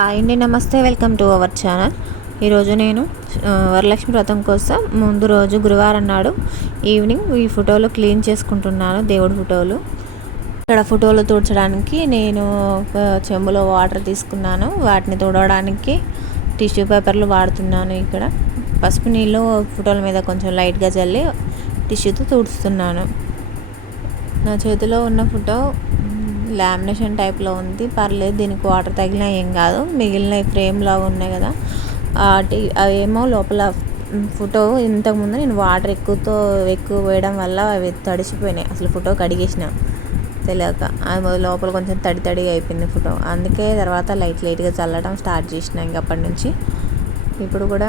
Hi అండి, నమస్తే. Welcome to our channel. ఈరోజు నేను వరలక్ష్మి వ్రతం కోసం ముందు రోజు గురువారం నాడు ఈవినింగ్ ఈ ఫోటోలు క్లీన్ చేసుకుంటున్నాను. దేవుడి ఫోటోలు. ఇక్కడ ఫోటోలు తుడచడానికి నేను ఒక చెంబులో వాటర్ తీసుకున్నాను. వాటిని తుడవడానికి టిష్యూ పేపర్లు వాడుతున్నాను. ఇక్కడ పసుపు నీళ్ళు ఫోటోల మీద కొంచెం లైట్గా చల్లి టిష్యూతో తుడుస్తున్నాను. నా చేతిలో ఉన్న ఫోటో లామినేషన్ టైప్లో ఉంది, పర్లేదు, దీనికి వాటర్ తగిలినా ఏం కాదు. మిగిలిన ఫ్రేమ్లో ఉన్నాయి కదా, అవేమో లోపల ఫోటో ఇంతకుముందు నేను వాటర్ ఎక్కువ వేయడం వల్ల అవి తడిసిపోయినాయి. అసలు ఫోటో కడిగేసిన తెలియక అది లోపల కొంచెం తడిగా అయిపోయింది ఫోటో. అందుకే తర్వాత లైట్గా చల్లడం స్టార్ట్ చేసిన. ఇంకప్పటి నుంచి ఇప్పుడు కూడా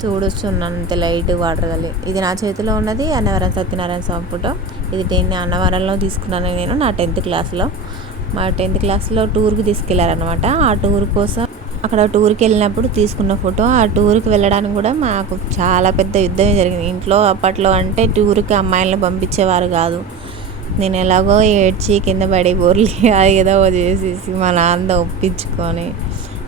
చూడుస్తున్నాను అంతే, లైట్ వాటర్ కలిగి. ఇది నా చేతిలో ఉన్నది అన్నవరం సత్యనారాయణ స్వామి ఫోటో. దీన్ని అన్నవరంలో తీసుకున్నాను నేను నా 10th క్లాస్లో. మా 10th క్లాస్లో టూర్కి తీసుకెళ్లారనమాట. ఆ టూర్ కోసం అక్కడ టూర్కి వెళ్ళినప్పుడు తీసుకున్న ఫోటో. ఆ టూర్కి వెళ్ళడానికి కూడా మాకు చాలా పెద్ద యుద్ధమే జరిగింది ఇంట్లో. అప్పట్లో అంటే టూర్కి అమ్మాయిలను పంపించేవారు కాదు. నేను ఎలాగో ఏడ్చి కింద పడి బోర్లి ఏదో చేసేసి మా నాన్న ఒప్పించుకొని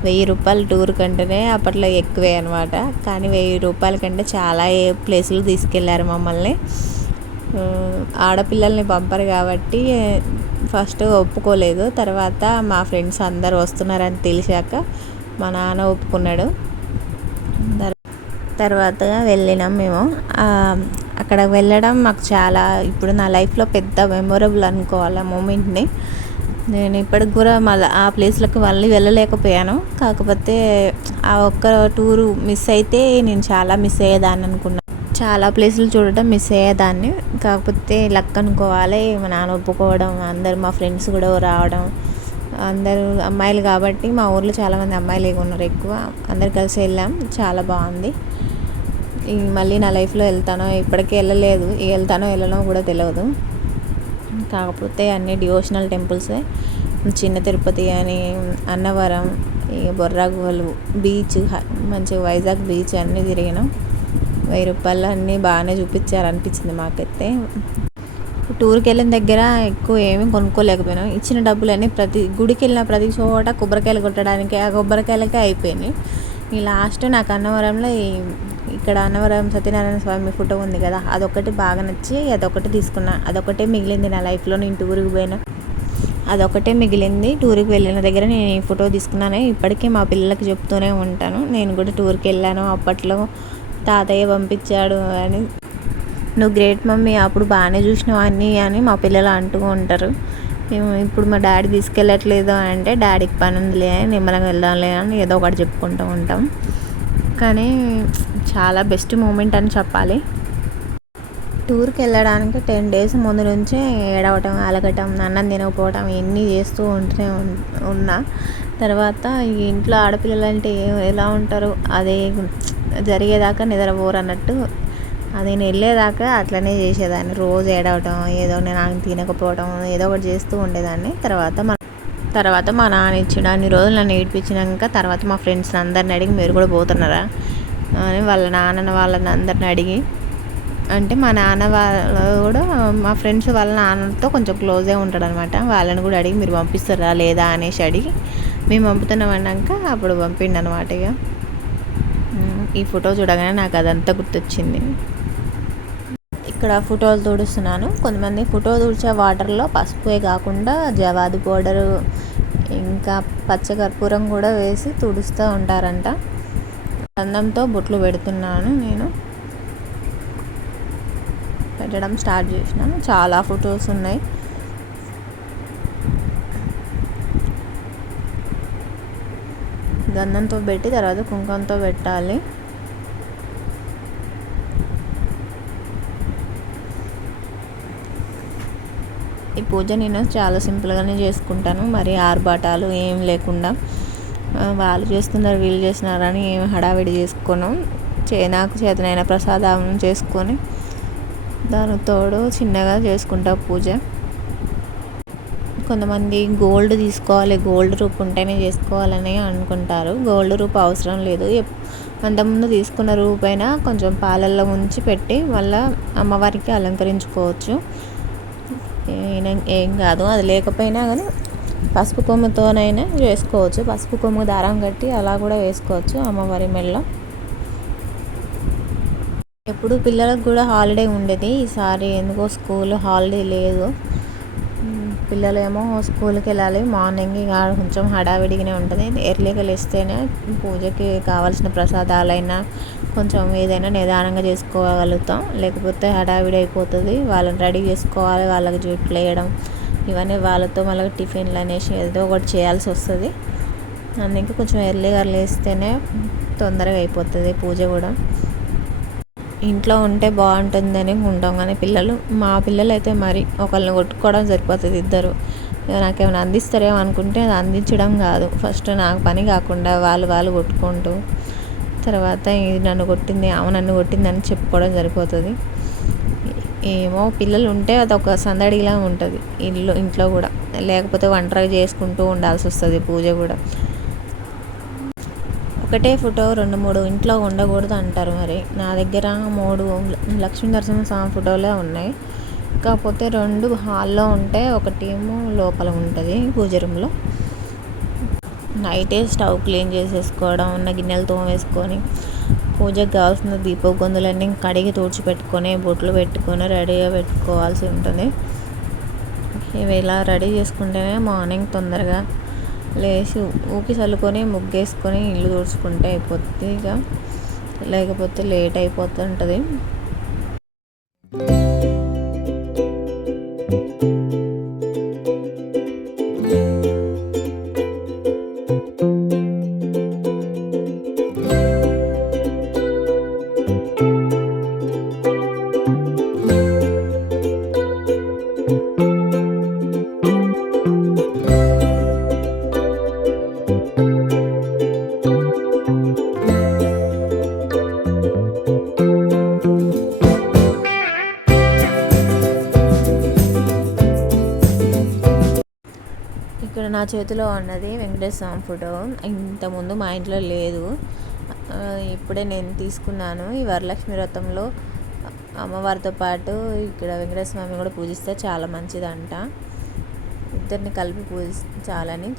1000 రూపాయలు టూర్ కంటేనే అప్పట్లో ఎక్కువే అనమాట. కానీ 1000 రూపాయల కంటే చాలా ప్లేసులు తీసుకెళ్లారు మమ్మల్ని. ఆడపిల్లల్ని పంపరు కాబట్టి ఫస్ట్ ఒప్పుకోలేదు. తర్వాత మా ఫ్రెండ్స్ అందరు వస్తున్నారని తెలిసాక మా నాన్న ఒప్పుకున్నాడు. తర్వాత వెళ్ళినాం మేము. అక్కడ వెళ్ళడం మాకు చాలా, ఇప్పుడు నా లైఫ్లో పెద్ద మెమొరబుల్ అనుకోవాలి ఆ మూమెంట్ని. నేను ఇప్పటికి కూడా మళ్ళీ ఆ ప్లేస్లకు మళ్ళీ వెళ్ళలేకపోయాను. కాకపోతే ఆ ఒక్క టూరు మిస్ అయితే నేను చాలా మిస్ అయ్యేదాన్ని అనుకున్నాను. చాలా ప్లేసులు చూడటం మిస్ అయ్యేదాన్ని. కాకపోతే లక్ అనుకోవాలి, మా నాన్న ఒప్పుకోవడం, అందరు మా ఫ్రెండ్స్ కూడా రావడం. అందరూ అమ్మాయిలు కాబట్టి మా ఊర్లో చాలామంది అమ్మాయిలు ఉన్నారు ఎక్కువ. అందరు కలిసి వెళ్ళాం, చాలా బాగుంది. మళ్ళీ నా లైఫ్లో వెళ్తానో, ఇప్పటికీ వెళ్ళలేదు, వెళ్తానో వెళ్ళనో కూడా తెలియదు. కాకపోతే అన్నీ డివోషనల్ టెంపుల్సే. చిన్న తిరుపతి అని, అన్నవరం, బొర్రా గుహలు, బీచ్, మంచిగా వైజాగ్ బీచ్ అన్నీ తిరిగినాం. 1000 రూపాయలు అన్నీ బాగానే చూపించారు అనిపించింది మాకైతే. టూర్కి వెళ్ళిన దగ్గర ఎక్కువ ఏమీ కొనుక్కోలేకపోయినాం. ఇచ్చిన డబ్బులన్నీ ప్రతి గుడికి వెళ్ళిన ప్రతి చోట కొబ్బరికాయలు కొట్టడానికి ఆ కొబ్బరికాయలకే అయిపోయినాయి. ఈ లాస్ట్ నాకు అన్నవరంలో ఇక్కడ అన్నవరం సత్యనారాయణ స్వామి ఫోటో ఉంది కదా, అదొకటి బాగా నచ్చి అదొకటి తీసుకున్నా. అదొకటే మిగిలింది నా లైఫ్లో. నేను టూర్కి పోయినా అదొకటే మిగిలింది. టూర్కి వెళ్ళిన దగ్గర నేను ఈ ఫోటో తీసుకున్నాను. ఇప్పటికీ మా పిల్లలకి చెప్తూనే ఉంటాను, నేను కూడా టూర్కి వెళ్ళాను, అప్పట్లో తాతయ్య పంపించాడు అని. నువ్వు గ్రేట్ మమ్మీ, అప్పుడు బాగానే చూసినావు అన్నీ అని మా పిల్లలు అంటూ ఉంటారు. ఇప్పుడు మా డాడీ తీసుకెళ్ళట్లేదు అంటే, డాడీకి పని ఉందిలే, నిమ్మలంగా వెళ్దాంలే అని ఏదో ఒకటి చెప్పుకుంటూ ఉంటాం. కానీ చాలా బెస్ట్ మూమెంట్ అని చెప్పాలి. టూర్కి వెళ్ళడానికి 10 days ముందు నుంచే ఏడవటం, అలగటం, అన్నం తినకపోవటం ఇవన్నీ చేస్తూ ఉంటూనే ఉన్నా. తర్వాత ఈ ఇంట్లో ఆడపిల్లలు అంటే ఎలా ఉంటారు, అదే జరిగేదాకా నిద్రపోరు అన్నట్టు, అది నేను వెళ్ళేదాకా అట్లనే చేసేదాన్ని. రోజు ఏడవటం, ఏదో నేను తినకపోవడం, ఏదో ఒకటి చేస్తూ ఉండేదాన్ని. తర్వాత మా నాన్న ఇచ్చిన అన్ని రోజులు నన్ను ఏడిపించినాక తర్వాత మా ఫ్రెండ్స్ని అందరిని అడిగి, మీరు కూడా పోతున్నారా అని వాళ్ళని అందరిని అడిగి, అంటే మా నాన్న వాళ్ళు కూడా మా ఫ్రెండ్స్ వాళ్ళ నాన్నతో కొంచెం క్లోజ్గా ఉంటాడు అనమాట. వాళ్ళని కూడా అడిగి, మీరు పంపిస్తారా లేదా అనేసి అడిగి, మేము పంపుతున్నాం అన్నాక అప్పుడు పంపిండు అనమాట. ఇక ఈ ఫోటో చూడగానే నాకు అదంతా గుర్తొచ్చింది. ఇక్కడ ఫోటోలు తుడుస్తున్నాను. కొంతమంది ఫోటో తుడిచే వాటర్లో పసుపే కాకుండా జవాదు పౌడరు ఇంకా పచ్చకర్పూరం కూడా వేసి తుడుస్తూ ఉంటారంట. గంధంతో బొట్లు పెడుతున్నాను. నేను పెట్టడం స్టార్ట్ చేసినాను. చాలా ఫొటోస్ ఉన్నాయి. గంధంతో పెట్టి తర్వాత కుంకుమతో పెట్టాలి. ఈ పూజ నేను చాలా సింపుల్గానే చేసుకుంటాను. మరి ఆర్భాటాలు ఏం లేకుండా, వాళ్ళు చేస్తున్నారు వీళ్ళు చేస్తున్నారని ఏం హడావిడి చేసుకోను. నాకు చేతనైన ప్రసాదం చేసుకొని దానికి తోడు చిన్నగా చేసుకుంటా పూజ. కొంతమంది గోల్డ్ తీసుకోవాలి, గోల్డ్ రూప్ ఉంటేనే చేసుకోవాలని అనుకుంటారు. గోల్డ్ రూప్ అవసరం లేదు. అంతకుముందు తీసుకున్న రూపైనా కొంచెం పాలల్లో ముంచి పెట్టి మళ్ళీ అమ్మవారికి అలంకరించుకోవచ్చు, ఏం కాదు. అది లేకపోయినా కానీ పసుపు కొమ్ముతోనైనా వేసుకోవచ్చు. పసుపు కొమ్ము దారం కట్టి అలా కూడా వేసుకోవచ్చు అమ్మవారి మెడలో. ఎప్పుడు పిల్లలకు కూడా హాలిడే ఉండేది, ఈసారి ఎందుకో స్కూల్ హాలిడే లేదు. పిల్లలేమో స్కూల్కి వెళ్ళాలి. మార్నింగ్ ఇక కొంచెం హడావిడిగానే ఉంటుంది. ఎర్లీగా లేస్తేనే పూజకి కావాల్సిన ప్రసాదాలైనా కొంచెం ఏదైనా నిదానంగా చేసుకోగలుగుతాం. లేకపోతే హడావిడి అయిపోతుంది. వాళ్ళని రెడీ చేసుకోవాలి, వాళ్ళకి జుట్లు వేయడం ఇవన్నీ, వాళ్ళతో మళ్ళీ టిఫిన్లు అనేసి ఏదో ఒకటి చేయాల్సి వస్తుంది. అందుకే కొంచెం ఎర్లీగా లేస్తేనే తొందరగా అయిపోతుంది పూజ కూడా. ఇంట్లో ఉంటే బాగుంటుందని ఉంటాం, కానీ మా పిల్లలు అయితే మరి ఒకళ్ళని కొట్టుకోవడం సరిపోతుంది ఇద్దరు. నాకేమైనా అందిస్తారేమో అనుకుంటే అది అందించడం కాదు, ఫస్ట్ నాకు పని కాకుండా వాళ్ళు కొట్టుకుంటూ తర్వాత ఇది నన్ను కొట్టింది, ఆమె నన్ను కొట్టింది అని చెప్పుకోవడం సరిపోతుంది. ఏమో పిల్లలు ఉంటే అదొక సందడిలా ఉంటుంది ఇంట్లో కూడా. లేకపోతే ఒంటరిగా చేసుకుంటూ ఉండాల్సి వస్తుంది పూజ కూడా. ఒకటే ఫోటో 2-3 ఇంట్లో ఉండకూడదు అంటారు. మరి నా దగ్గర 3 లక్ష్మీ నరసింహస్వామి ఫోటోలే ఉన్నాయి. కాకపోతే 2 హాల్లో ఉంటే ఒకటేమో లోపల ఉంటుంది పూజ రూమ్లో. నైటే స్టవ్ క్లీన్ చేసేసుకోవడం, ఉన్న గిన్నెలు తోమేసుకొని పూజకు కావాల్సిన దీపగొందులన్నీ కడిగి తుడిచిపెట్టుకొని బొట్లు పెట్టుకొని రెడీగా పెట్టుకోవాల్సి ఉంటుంది. ఇవి ఇలా రెడీ చేసుకుంటేనే మార్నింగ్ తొందరగా లేచి ఊకి చల్లుకొని ముగ్గేసుకొని ఇల్లు తుడుచుకుంటే అయిపోతుంది. ఇక లేకపోతే లేట్ అయిపోతుంటుంది. ఇక్కడ నా చేతిలో ఉన్నది వెంకటేశ్వర స్వామి ఫోటో. ఇంతకుముందు మా ఇంట్లో లేదు, ఇప్పుడే నేను తీసుకున్నాను. ఈ వరలక్ష్మి వ్రతంలో అమ్మవారితో పాటు ఇక్కడ వెంకటేశ్వర స్వామి కూడా పూజిస్తే చాలా మంచిదంట. ఇద్దరిని కలిపి పూజించాలని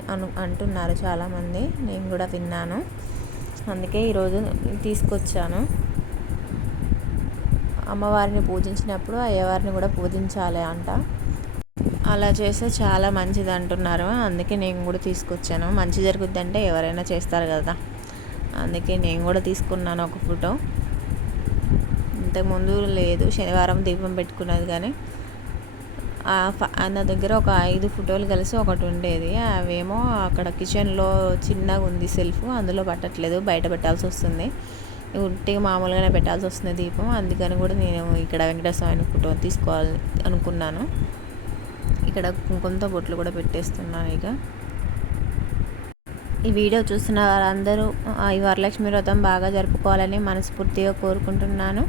అంటున్నారు చాలామంది, నేను కూడా విన్నాను. అందుకే ఈరోజు తీసుకొచ్చాను. అమ్మవారిని పూజించినప్పుడు అయ్యవారిని కూడా పూజించాలి అంట. అలా చేస్తే చాలా మంచిది అంటున్నారు. అందుకే నేను కూడా తీసుకొచ్చాను. మంచి జరుగుద్దంటే ఎవరైనా చేస్తారు కదా, అందుకే నేను కూడా తీసుకున్నాను ఒక ఫోటో. ఇంతకుముందు లేదు, శనివారం దీపం పెట్టుకున్నది, కానీ నా దగ్గర ఒక 5 ఫోటోలు కలిసి ఒకటి ఉండేది. అవేమో అక్కడ కిచెన్లో చిన్నగా ఉంది సెల్ఫ్, అందులో పట్టట్లేదు, బయట పెట్టాల్సి వస్తుంది. ఉట్టిగా మామూలుగానే పెట్టాల్సి వస్తుంది దీపం. అందుకని కూడా నేను ఇక్కడ వెంకటేశ్వర స్వామి ఫోటో తీసుకోవాలి అనుకున్నాను. ఇక్కడ కుంకుమతో బొట్లు కూడా పెట్టేస్తున్నాను. ఇక ఈ వీడియో చూస్తున్న వారందరూ ఈ వరలక్ష్మి వ్రతం బాగా జరుపుకోవాలని మనస్ఫూర్తిగా కోరుకుంటున్నాను.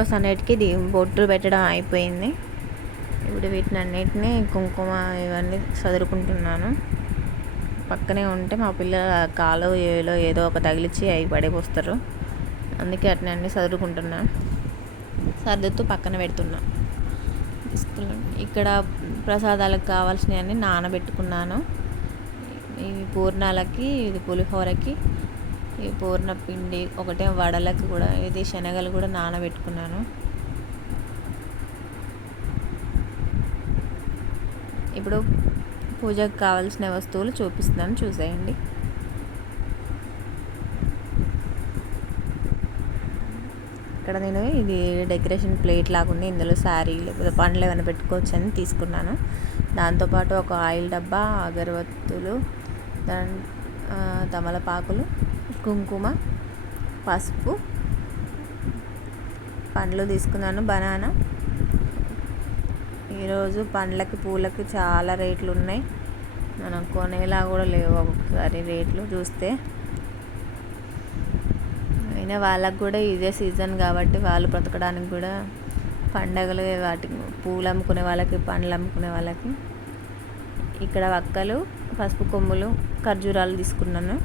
ఫోటోస్ అన్నిటికీ బొట్లు పెట్టడం అయిపోయింది. ఇప్పుడు వీటిని అన్నిటినీ కుంకుమ ఇవన్నీ చదురుకుంటున్నాను. పక్కనే ఉంటే మా పిల్లల కాలు ఏలో ఏదో ఒక తగిలిచ్చి అవి పడేపోస్తారు. అందుకే అట్నే అన్నీ చదురుకుంటున్నా. సర్దుతూ పక్కన పెడుతున్నా. ఇక్కడ ప్రసాదాలకు కావాల్సినవన్నీ నానబెట్టుకున్నాను. ఇవి పూర్ణాలకి, ఇది పులిహోరకి, ఈ పూర్ణ పిండి ఒకటే, వడలకు కూడా ఇది శనగలు కూడా నానబెట్టుకున్నాను. ఇప్పుడు పూజకు కావాల్సిన వస్తువులు చూపిస్తున్నాను, చూసేయండి. ఇక్కడ నేను ఇది డెకరేషన్ ప్లేట్ లాగా ఉంది. ఇందులో శారీ లేకపోతే పండ్లు ఏమైనా పెట్టుకోవచ్చు అని తీసుకున్నాను. దాంతోపాటు ఒక ఆయిల్ డబ్బా, అగరబత్తులు, తమలపాకులు, కుంకుమ, పసుపు, పండ్లు తీసుకున్నాను. బనానా. ఈరోజు పండ్లకి పూలకి చాలా రేట్లు ఉన్నాయి. మనం కొనేలా కూడా లేవు ఒక్కొక్కసారి రేట్లు చూస్తే. అయినా వాళ్ళకు కూడా ఇదే సీజన్ కాబట్టి వాళ్ళు బ్రతకడానికి కూడా పండగలు, వాటికి పూలు అమ్ముకునే వాళ్ళకి, పండ్లు అమ్ముకునే వాళ్ళకి. ఇక్కడ వక్కలు, పసుపు కొమ్ములు, ఖర్జూరాలు తీసుకున్నాను.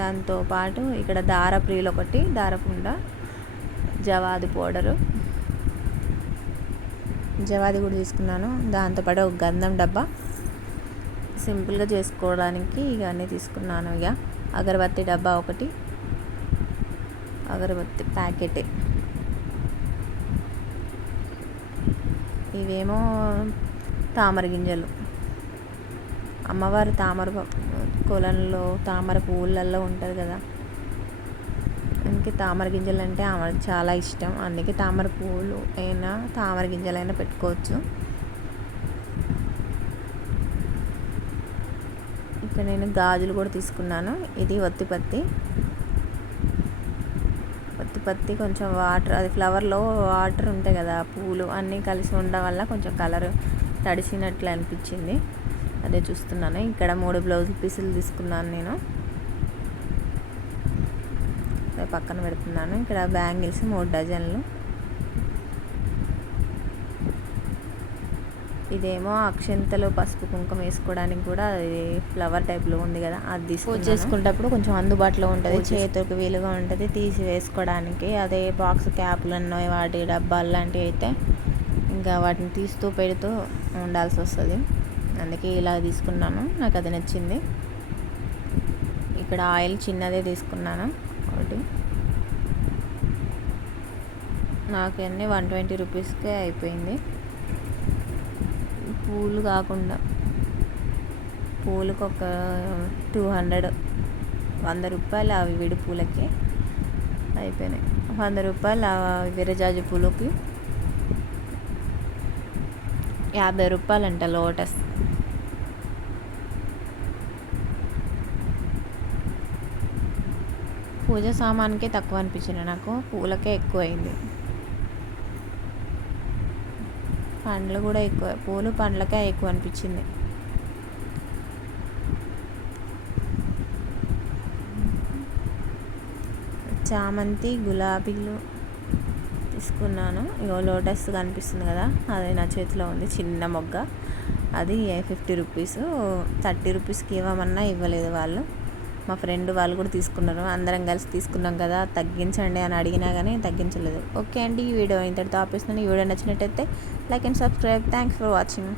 దాంతోపాటు ఇక్కడ దారప్రియులు ఒకటి, దారపుండ, జవాది పౌడరు, జవాది కూడా తీసుకున్నాను. దాంతోపాటు ఒక గంధం డబ్బా, సింపుల్గా చేసుకోవడానికి ఇక అన్నీ తీసుకున్నాను. ఇక అగరబత్తి డబ్బా ఒకటి, అగరబత్తి ప్యాకెట్. ఇవేమో తామర గింజలు. అమ్మవారు తామర కొలంలో, తామర పువ్వులలో ఉంటుంది కదా, అందుకే తామర గింజలు అంటే ఆమెకు చాలా ఇష్టం. అందుకే తామర పువ్వులు అయినా తామర గింజలైనా పెట్టుకోవచ్చు. ఇక్కడ నేను గాజులు కూడా తీసుకున్నాను. ఇది ఒత్తిపత్తి. ఒత్తిపత్తి కొంచెం వాటర్, అది ఫ్లవర్లో వాటర్ ఉంటాయి కదా, పూలు అన్నీ కలిసి ఉండడం వల్ల కొంచెం కలర్ తడిసినట్లు అనిపించింది. అదే చూస్తున్నాను. ఇక్కడ 3 బ్లౌజ్ పీసులు తీసుకున్నాను నేను, పక్కన పెడుతున్నాను. ఇక్కడ బ్యాంగిల్స్ 3 డజన్లు. ఇదేమో అక్షంతలు, పసుపు కుంకుమ వేసుకోవడానికి కూడా అది ఫ్లవర్ టైప్లో ఉంది కదా, అది తీసుకొని చేసుకునేటప్పుడు కొంచెం అందుబాటులో ఉంటుంది, చేతులకు వీలుగా ఉంటుంది తీసి వేసుకోవడానికి. అదే బాక్స్ క్యాప్లు అన్నో వాటి డబ్బాలు లాంటివి అయితే ఇంకా వాటిని తీస్తూ పెడుతూ ఉండాల్సి వస్తుంది. అందుకే ఇలా తీసుకున్నాను, నాకు అది నచ్చింది. ఇక్కడ ఆయిల్ చిన్నదే తీసుకున్నాను ఒకటి. నాకు అన్నీ 120 రూపీస్కే అయిపోయింది. పూలు కాకుండా పూలకు ఒక 200, 100 రూపాయలు అవి విడి పూలకి అయిపోయినాయి. 100 రూపాయలు విరజాజి పూలకి, 50 రూపాయలు అంట లోటస్. పూజ సామాన్కే తక్కువ అనిపించింది నాకు, పూలకే ఎక్కువ అయింది. పండ్లు కూడా ఎక్కువ, పూలు పండ్లకే ఎక్కువ అనిపించింది. చామంతి, గులాబీలు తీసుకున్నాను. ఇగో లోటస్ కనిపిస్తుంది కదా, అది నా చేతిలో ఉంది, చిన్న మొగ్గ. అది 50 రూపీస్. 30 రూపీస్కి ఇవ్వమన్నా ఇవ్వలేదు వాళ్ళు. మా ఫ్రెండ్ వాళ్ళు కూడా తీసుకున్నారు. అందరం కలిసి తీసుకున్నాం కదా, తగ్గించండి అని అడిగినా కానీ తగ్గించలేదు. ఓకే అండి, ఈ వీడియో ఇంతటితో ఆపేస్తున్నాను. ఈ వీడియో నచ్చినట్టయితే like and subscribe. Thanks for watching.